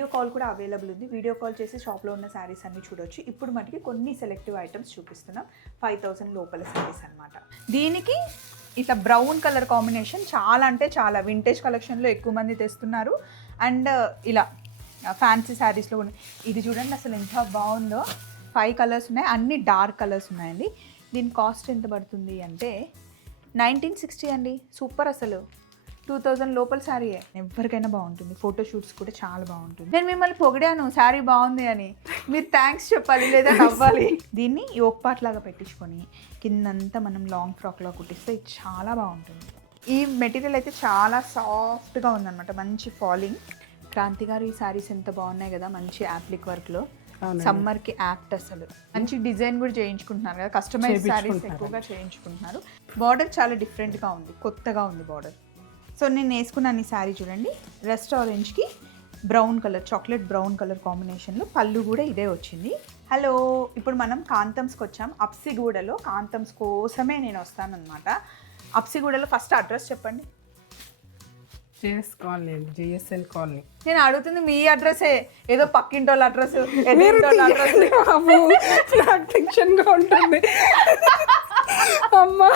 Video call కూడా available ఉంది. Video call చేసి షాప్లో ఉన్న శారీస్ అన్ని చూడొచ్చు. ఇప్పుడు మనకి కొన్ని సెలెక్టివ్ ఐటమ్స్ చూపిస్తున్నాం. 5000 లోపల శారీస్ అనమాట. దీనికి ఇట్లా బ్రౌన్ కలర్ కాంబినేషన్ చాలా అంటే చాలా వింటేజ్ కలెక్షన్లో ఎక్కువ మంది తెస్తున్నారు. అండ్ ఇలా ఫ్యాన్సీ శారీస్లో కూడా ఇది చూడండి అసలు ఎంత బాగుందో. 5 కలర్స్ ఉన్నాయి, అన్ని డార్క్ కలర్స్ ఉన్నాయండి. దీని కాస్ట్ ఎంత పడుతుంది అంటే 1960 అండి. సూపర్ అసలు 2000 లోపల శారీయే. ఎవరికైనా బాగుంటుంది, ఫోటోషూట్స్ కూడా చాలా బాగుంటుంది. నేను మిమ్మల్ని పొగిడాను శారీ బాగుంది అని, మీరు థ్యాంక్స్ చెప్పాలి లేదా నవ్వాలి. దీన్ని యోక్ పార్ట్ లాగా పెట్టించుకొని కిందంతా మనం లాంగ్ ఫ్రాక్లో కుట్టిస్తే చాలా బాగుంటుంది. ఈ మెటీరియల్ అయితే చాలా సాఫ్ట్గా ఉందన్నమాట, మంచి ఫాలింగ్. క్రాంతి గారు ఈ శారీస్ ఎంత బాగున్నాయి కదా, మంచి యాప్లిక్ వర్క్లో. సమ్మర్కి యాప్ట్ అసలు. మంచి డిజైన్ కూడా చేయించుకుంటున్నారు కదా, కస్టమైజ్ శారీస్ ఎక్కువగా చేయించుకుంటున్నారు. బార్డర్ చాలా డిఫరెంట్గా ఉంది, కొత్తగా ఉంది బార్డర్. సో నేను వేసుకున్నాను ఈ శారీ చూడండి, రెస్ట్ ఆరెంజ్కి brown colour, chocolate brown colour కాంబినేషన్లో. పళ్ళు కూడా ఇదే వచ్చింది. హలో, ఇప్పుడు మనం కాంతమ్స్కి వచ్చాం. అప్సిగూడలో కాంతమ్స్ కోసమే నేను వస్తానన్నమాట. అప్సిగూడలో ఫస్ట్ అడ్రస్ చెప్పండి. జేఎస్ కాలనీ అండి, జేఎస్ఎన్ కాలనీ. నేను అడుగుతుంది మీ అడ్రస్సే, ఏదో పక్కింటి వాళ్ళ అడ్రస్ నాకు టెన్షన్గా ఉంటుంది అమ్మా.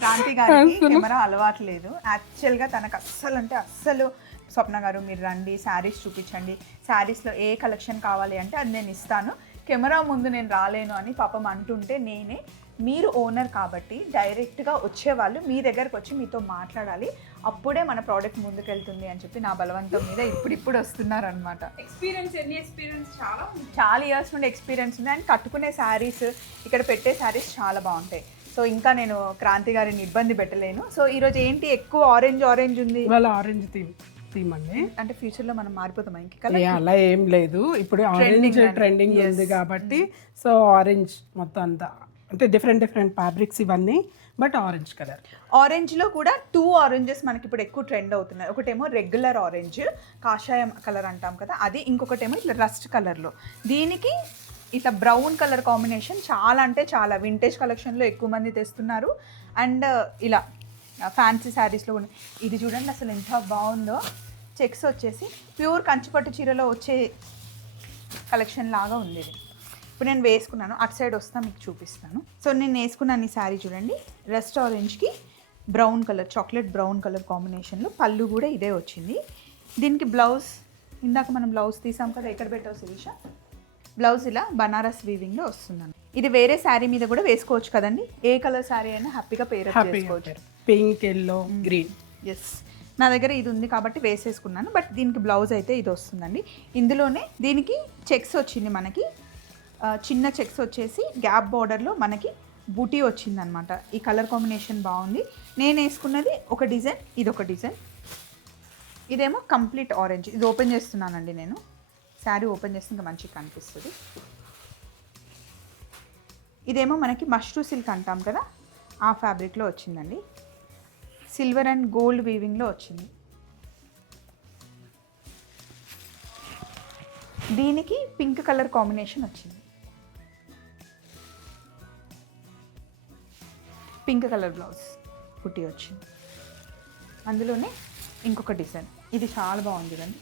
క్రాంతి గారికి కెమెరా అలవాటు లేదు యాక్చువల్గా. తనకు అస్సలు అంటే అస్సలు స్వప్న గారు మీరు రండి శారీస్ చూపించండి, శారీస్లో ఏ కలెక్షన్ కావాలి అంటే అది నేను ఇస్తాను, కెమెరా ముందు నేను రాలేను అని పాపం అంటుంటే, నేనే మీరు ఓనర్ కాబట్టి డైరెక్ట్గా వచ్చేవాళ్ళు మీ దగ్గరకు వచ్చి మీతో మాట్లాడాలి, అప్పుడే మన ప్రోడక్ట్ ముందుకెళ్తుంది అని చెప్పి నా బలవంతం మీద ఇప్పుడు వస్తున్నారనమాట. చాలా ఇయర్స్ నుండి ఎక్స్పీరియన్స్ ఉంది. అండ్ కట్టుకునే శారీస్, ఇక్కడ పెట్టే శారీస్ చాలా బాగుంటాయి. సో ఇంకా నేను క్రాంతి గారిని ఇబ్బంది పెట్టలేను. సో ఈరోజు ఏంటి ఎక్కువ ఆరెంజ్ ఉంది, ఆరెంజ్ థీమ్ అండి. అంటే ఫ్యూచర్లో మనం మారిపోతాం ఇంకా అలా ఏం లేదు, ఇప్పుడు ఆరెంజ్ ట్రెండింగ్ ఉంది కాబట్టి సో ఆరెంజ్ మొత్తం అంతా అంటే డిఫరెంట్ ఫ్యాబ్రిక్స్ ఇవన్నీ, బట్ ఆరెంజ్ కలర్. ఆరెంజ్లో కూడా 2 ఆరెంజెస్ మనకి ఇప్పుడు ఎక్కువ ట్రెండ్ అవుతున్నాయి. ఒకటేమో రెగ్యులర్ ఆరెంజ్, కాషాయం కలర్ అంటాం కదా అది, ఇంకొకటేమో ఇట్లా రస్ట్ కలర్లో. దీనికి ఇట్లా బ్రౌన్ కలర్ కాంబినేషన్ చాలా అంటే చాలా వింటేజ్ కలెక్షన్లో ఎక్కువ మంది తెస్తున్నారు. అండ్ ఇలా ఫ్యాన్సీ శారీస్లో కూడా ఇది చూడండి అసలు ఎంత బాగుందో. చెక్స్ వచ్చేసి ప్యూర్ కంచిపట్టు చీరలో వచ్చే కలెక్షన్ లాగా ఉంది ఇది. ఇప్పుడు నేను వేసుకున్నాను, అటు సైడ్ వస్తా మీకు చూపిస్తాను. సో నేను వేసుకున్నాను ఈ శారీ చూడండి, రెస్ట్ ఆరెంజ్కి brown colour, chocolate brown colour కాంబినేషన్లో. పళ్ళు కూడా ఇదే వచ్చింది. దీనికి బ్లౌజ్ ఇందాక మనం బ్లౌజ్ తీసాం కదా, ఎక్కడ పెట్టావు శిరీష? బ్లౌజ్ ఇలా బనారస్ వీవింగ్లో వస్తుందండి. ఇది వేరే శారీ మీద కూడా వేసుకోవచ్చు కదండి, ఏ కలర్ శారీ అయినా హ్యాపీగా పేరప్ చేసుకోవచ్చు. Pink, yellow, green. ఎస్, నా దగ్గర ఇది ఉంది కాబట్టి వేసేసుకున్నాను. బట్ దీనికి బ్లౌజ్ అయితే ఇది వస్తుందండి. ఇందులోనే దీనికి చెక్స్ వచ్చింది మనకి, చిన్న చెక్స్ వచ్చేసి గ్యాప్ బార్డర్లో మనకి బూటీ వచ్చిందనమాట. ఈ కలర్ కాంబినేషన్ బాగుంది. నేను వేసుకున్నది ఒక డిజైన్, ఇది ఒక డిజైన్. ఇదేమో కంప్లీట్ ఆరెంజ్. ఇది ఓపెన్ చేస్తున్నానండి నేను, శారీ ఓపెన్ చేస్తే ఇంకా మంచిగా కనిపిస్తుంది. ఇదేమో మనకి మష్రూ సిల్క్ అంటాం కదా, ఆ ఫ్యాబ్రిక్లో వచ్చిందండి. సిల్వర్ అండ్ గోల్డ్ వీవింగ్లో వచ్చింది. దీనికి పింక్ కలర్ కాంబినేషన్ వచ్చింది, పింక్ కలర్ బ్లౌజ్ కుట్టి వచ్చింది. అందులోనే ఇంకొక డిజైన్, ఇది చాలా బాగుంది కదండి.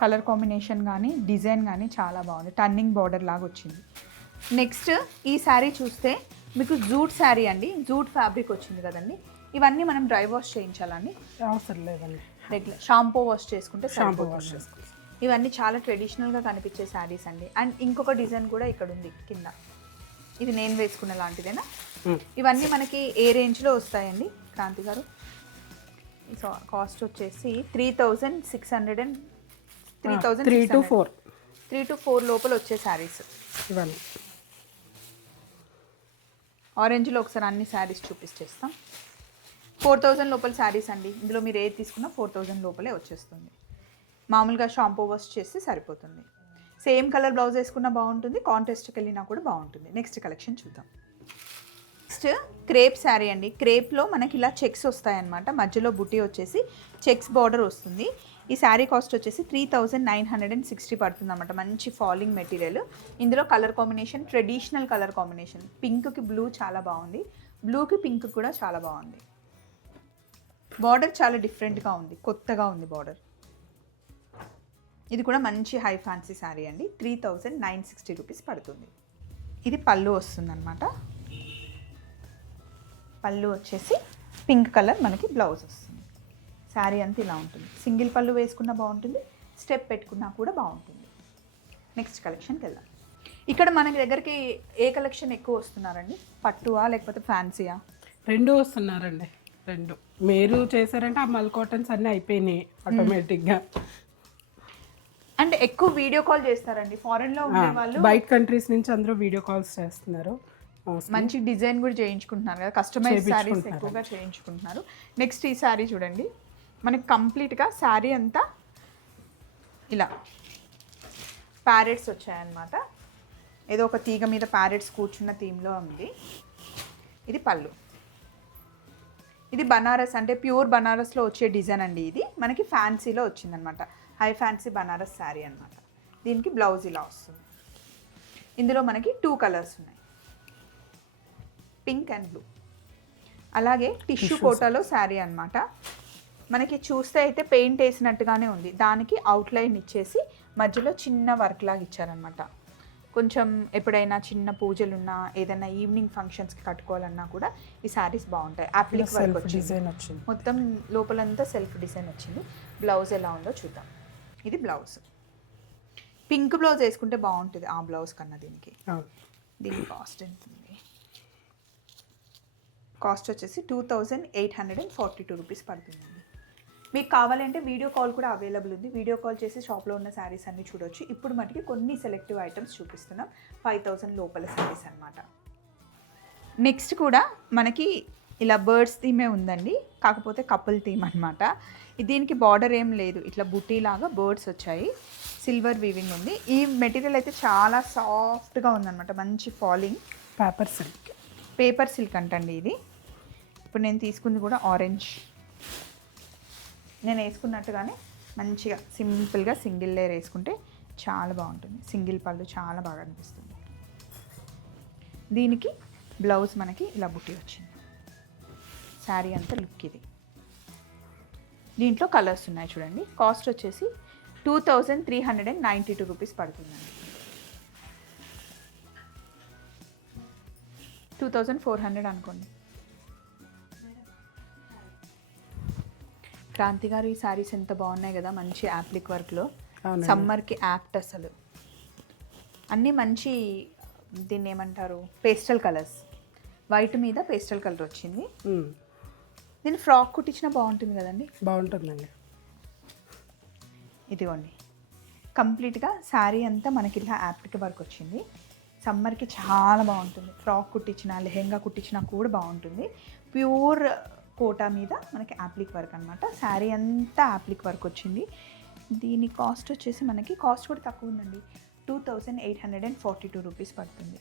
కలర్ కాంబినేషన్ కానీ డిజైన్ కానీ చాలా బాగుంది, టర్నింగ్ బార్డర్ లాగా వచ్చింది. నెక్స్ట్ ఈ శారీ చూస్తే మీకు జూట్ శారీ అండి, జూట్ ఫ్యాబ్రిక్ వచ్చింది కదండి. ఇవన్నీ మనం డ్రై వాష్ చేయించాలండి, అవసరం లేదండి, రెగ్యులర్ షాంపూ వాష్ చేసుకుంటే ఇవన్నీ చాలా ట్రెడిషనల్గా కనిపించే శారీస్ అండి. అండ్ ఇంకొక డిజైన్ కూడా ఇక్కడ ఉంది కింద, ఇది నేను వేసుకున్న లాంటిదేనా. ఇవన్నీ మనకి ఏ రేంజ్లో వస్తాయండి క్రాంతి గారు? సో కాస్ట్ వచ్చేసి 3600 అండ్ 3 to 4 లోపల వచ్చే శారీస్ ఇవన్నీ. ఆరెంజ్లో ఒకసారి అన్ని శారీస్ చూపించేస్తాం. 4000 లోపల శారీస్ అండి. ఇందులో మీరు ఏది తీసుకున్నా 4000 లోపలే వచ్చేస్తుంది. మామూలుగా షాంపూ వాష్ చేస్తే సరిపోతుంది. సేమ్ కలర్ బ్లౌజ్ వేసుకున్నా బాగుంటుంది, కాంట్రాస్ట్కి వెళ్ళినా కూడా బాగుంటుంది. నెక్స్ట్ కలెక్షన్ చూద్దాం. నెక్స్ట్ క్రేప్ శారీ అండి. క్రేప్లో మనకి ఇలా చెక్స్ వస్తాయన్నమాట, మధ్యలో బుట్టి వచ్చేసి చెక్స్ బార్డర్ వస్తుంది. ఈ శారీ కాస్ట్ వచ్చేసి 3960 పడుతుంది అనమాట. మంచి ఫాలింగ్ మెటీరియల్. ఇందులో colour combination traditional colour combination, పింక్కి బ్లూ చాలా బాగుంది, బ్లూకి పింక్ కూడా చాలా బాగుంది. బార్డర్ చాలా డిఫరెంట్గా ఉంది, కొత్తగా ఉంది బార్డర్. ఇది కూడా మంచి హై ఫ్యాన్సీ శారీ అండి. 3960 రూపీస్ పడుతుంది. ఇది పళ్ళు వస్తుంది అనమాట. పళ్ళు వచ్చేసి పింక్ కలర్, మనకి బ్లౌజ్ వస్తుంది. శారీ అంతా ఇలా ఉంటుంది. సింగిల్ పళ్ళు వేసుకున్నా బాగుంటుంది, స్టెప్ పెట్టుకున్నా కూడా బాగుంటుంది. నెక్స్ట్ కలెక్షన్కి వెళ్దాం. ఇక్కడ మనకి దగ్గరికి ఏ కలెక్షన్ ఎక్కువ వస్తున్నారండి? పట్టువా లేకపోతే ఫ్యాన్సీయా? రెండు వస్తున్నారండి. రెండు మీరు చేశారంటే ఆ మల్ కాటన్స్ అన్నీ అయిపోయినాయి ఆటోమేటిక్గా. అంటే ఎక్కువ వీడియో కాల్ చేస్తారండి ఫారెన్లో ఉండే వాళ్ళు, బయట కంట్రీస్ నుంచి అందరూ వీడియో కాల్స్ చేస్తున్నారు. మంచి డిజైన్ కూడా చేయించుకుంటున్నారు కదా, కస్టమైజ్ శారీస్ ఎక్కువగా చేయించుకుంటున్నారు. నెక్స్ట్ ఈ శారీ చూడండి, మనకి కంప్లీట్గా శారీ అంతా ఇలా ప్యారెట్స్ వచ్చాయన్నమాట. ఏదో ఒక తీగ మీద ప్యారెట్స్ కూర్చున్న థీమ్లో ఉంది. ఇది పళ్ళు. ఇది బనారస్, అంటే ప్యూర్ బనారస్లో వచ్చే డిజైన్ అండి. ఇది మనకి ఫ్యాన్సీలో వచ్చిందనమాట, హై ఫ్యాన్సీ బనారస్ శారీ అనమాట. దీనికి బ్లౌజ్ ఇలా వస్తుంది. ఇందులో మనకి 2 కలర్స్ ఉన్నాయి, పింక్ అండ్ బ్లూ. అలాగే టిష్యూ కోటాలో శారీ అనమాట. మనకి చూస్తే అయితే పెయింట్ వేసినట్టుగానే ఉంది. దానికి అవుట్లైన్ ఇచ్చేసి మధ్యలో చిన్న వర్క్ లాగా ఇచ్చారనమాట. కొంచెం ఎప్పుడైనా చిన్న పూజలున్నా, ఏదైనా ఈవినింగ్ ఫంక్షన్స్కి కట్టుకోవాలన్నా కూడా ఈ శారీస్ బాగుంటాయి. అప్లిక్ వర్క్ వచ్చింది, మొత్తం లోపలంతా సెల్ఫ్ డిజైన్ వచ్చింది. బ్లౌజ్ ఎలా ఉందో చూద్దాం. ఇది బ్లౌజ్. పింక్ బ్లౌజ్ వేసుకుంటే బాగుంటుంది ఆ బ్లౌజ్ కన్నా దీనికి. దీని కాస్ట్ ఎంత ఉంది? కాస్ట్ వచ్చేసి 2842 రూపీస్ పడుతుందండి. మీకు కావాలంటే వీడియో కాల్ కూడా అవైలబుల్ ఉంది. వీడియో కాల్ చేసి షాప్లో ఉన్న శారీస్ అన్నీ చూడొచ్చు. ఇప్పుడు మటుకి కొన్ని సెలెక్టివ్ ఐటమ్స్ చూపిస్తున్నాం, 5000 లోపల శారీస్ అనమాట. నెక్స్ట్ కూడా మనకి ఇలా బర్డ్స్ థీమే ఉందండి, కాకపోతే కపుల్ థీమ్ అనమాట. దీనికి బార్డర్ ఏం లేదు, ఇట్లా బుటీ లాగా బర్డ్స్ వచ్చాయి, సిల్వర్ వీవింగ్ ఉంది. ఈ మెటీరియల్ అయితే చాలా సాఫ్ట్గా ఉందన్నమాట, మంచి ఫాలింగ్. పేపర్ సిల్క్ అంటండి ఇది. ఇప్పుడు నేను తీసుకుంది కూడా ఆరెంజ్. నేను వేసుకున్నట్టుగానే మంచిగా సింపుల్గా సింగిల్ లేయర్ వేసుకుంటే చాలా బాగుంటుంది. సింగిల్ పళ్ళు చాలా బాగా అనిపిస్తుంది. దీనికి బ్లౌజ్ మనకి ఇలా బుట్టి వచ్చింది. శారీ అంతా లుక్ ఇది. దీంట్లో కలర్స్ ఉన్నాయి చూడండి. కాస్ట్ వచ్చేసి 2392 రూపీస్ పడుతుందండి. 2400 అనుకోండి. క్రాంతి గారు, ఈ శారీస్ ఎంత బాగున్నాయి కదా, మంచి యాప్లిక్ వర్క్లో, సమ్మర్కి యాప్ట్. అసలు అన్నీ మంచి, దీన్ని ఏమంటారు, పేస్టల్ కలర్స్. వైట్ మీద పేస్టల్ కలర్ వచ్చింది. దీన్ని ఫ్రాక్ కుట్టించినా బాగుంటుంది కదండి. బాగుంటుందండి. ఇదిగోండి, కంప్లీట్గా శారీ అంతా మనకి ఇలా యాప్లిక్ వర్క్ వచ్చింది. సమ్మర్కి చాలా బాగుంటుంది. ఫ్రాక్ కుట్టించిన, లెహెంగా కుట్టించినా కూడా బాగుంటుంది. ప్యూర్ కోటా మీద మనకి యాప్లిక్ వర్క్ అనమాట. శారీ అంతా యాప్లిక్ వర్క్ వచ్చింది. దీని కాస్ట్ వచ్చేసి మనకి, కాస్ట్ కూడా తక్కువ ఉందండి, 2842 రూపీస్ పడుతుంది.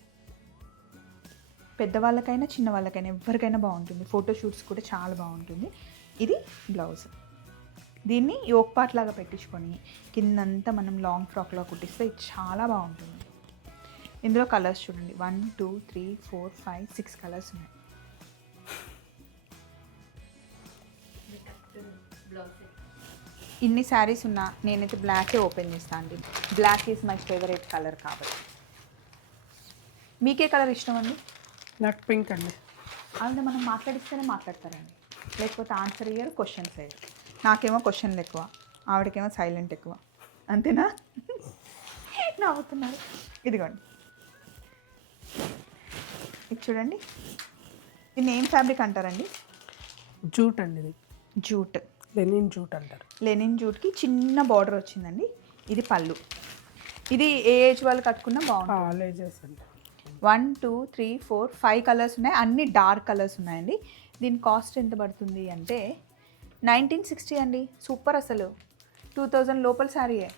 పెద్దవాళ్ళకైనా చిన్న వాళ్ళకైనా ఎవరికైనా బాగుంటుంది. ఫోటోషూట్స్ కూడా చాలా బాగుంటుంది. ఇది బ్లౌజ్. దీన్ని యోక్ పార్ట్ లాగా పెట్టించుకొని కిందంతా మనం లాంగ్ ఫ్రాక్లో కుట్టిస్తే ఇది చాలా బాగుంటుంది. ఇందులో కలర్స్ చూడండి, 1 2 3 4 5 6 కలర్స్ ఉన్నాయి. ఇన్ని శారీస్ ఉన్నా నేనైతే బ్లాకే ఓపెన్ చేస్తాను అండి. Black is my favourite colour కాబట్టి. మీకే కలర్ ఇష్టం అండి? నాకు పింక్ అండి. అవును, మనం మాట్లాడిస్తేనే మాట్లాడతారండి, లేకపోతే ఆన్సర్ ఇయ్యరు, క్వశ్చన్స్ అయ్యారు. నాకేమో క్వశ్చన్లు ఎక్కువ, ఆవిడకేమో సైలెంట్ ఎక్కువ. అంతేనా? నవ్వుతున్నారు. ఇదిగోండి, ఇది చూడండి. దీన్ని ఏం ఫ్యాబ్రిక్ అంటారండి? జూట్ అండి. ఇది జూట్, లెనిన్ జూట్ అంటారు. లెనిన్ జూట్కి చిన్న బార్డర్ వచ్చిందండి. ఇది పళ్ళు. ఇది ఏ ఏజ్ వాళ్ళు కట్టుకున్నా బాగుంటుంది. 1 2 3 4 5 కలర్స్ ఉన్నాయి. అన్ని డార్క్ కలర్స్ ఉన్నాయండి. దీని కాస్ట్ ఎంత పడుతుంది అంటే 1960 అండి. సూపర్, అసలు 2000 లోపల శారీయే.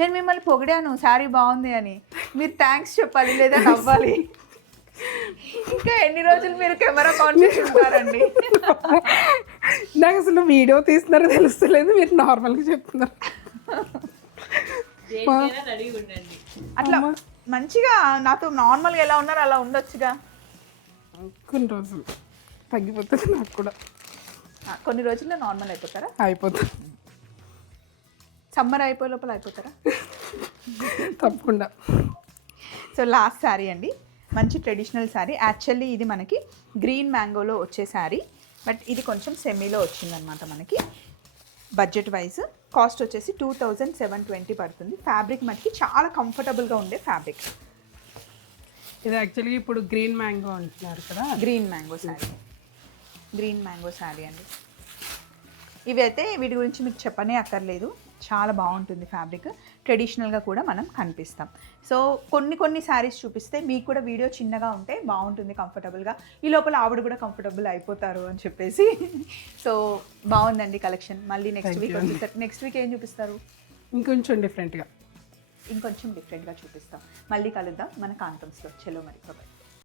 నేను మిమ్మల్ని పొగిడాను శారీ బాగుంది అని, మీరు థ్యాంక్స్ చెప్పాలి లేదా నవ్వాలి. ఇంకా ఎన్ని రోజులు మీరు కెమెరా కాన్షియస్ ఉంటారండి? నాకు అసలు వీడియో తీస్తున్నారో తెలుస్తలేదు, మీరు నార్మల్గా చెప్తున్నారు. అట్లా మంచిగా నాతో నార్మల్గా ఎలా ఉన్నారో అలా ఉండొచ్చుగా. కొన్ని రోజులు తగ్గిపోతుంది నాకు కూడా. కొన్ని రోజుల్లో నార్మల్ అయిపోతారా? అయిపోతుంది. సమ్మర్ అయిపోయే లోపల అయిపోతారా? తప్పకుండా. సో లాస్ట్ శారీ అండి, మంచి ట్రెడిషనల్ శారీ. యాక్చువల్లీ ఇది మనకి గ్రీన్ మ్యాంగోలో వచ్చే శారీ, బట్ ఇది కొంచెం సెమీలో వచ్చిందనమాట మనకి. బడ్జెట్ వైజ్ కాస్ట్ వచ్చేసి 2720 పడుతుంది. ఫ్యాబ్రిక్ మనకి చాలా కంఫర్టబుల్గా ఉండే ఫ్యాబ్రిక్. ఇది యాక్చువల్గా ఇప్పుడు గ్రీన్ మ్యాంగో అంటున్నారు కదా, green mango sari. Green mango sari అండి. ఇవి అయితే వీటి గురించి మీకు చెప్పనే అక్కర్లేదు, చాలా బాగుంటుంది ఫ్యాబ్రిక్. ట్రెడిషనల్గా కూడా మనం కనిపిస్తాం. సో కొన్ని శారీస్ చూపిస్తే మీకు కూడా వీడియో చిన్నగా ఉంటే బాగుంటుంది, కంఫర్టబుల్గా. ఈ లోపల ఆవిడ కూడా కంఫర్టబుల్ అయిపోతారు అని చెప్పేసి. సో బాగుందండి కలెక్షన్. మళ్ళీ నెక్స్ట్ వీక్ వచ్చేసరికి, నెక్స్ట్ వీక్ ఏం చూపిస్తారు? ఇంకొంచెం డిఫరెంట్గా చూపిస్తాం. మళ్ళీ కలుద్దాం మన కాంటమ్స్లో. చలో మరి బాయ్.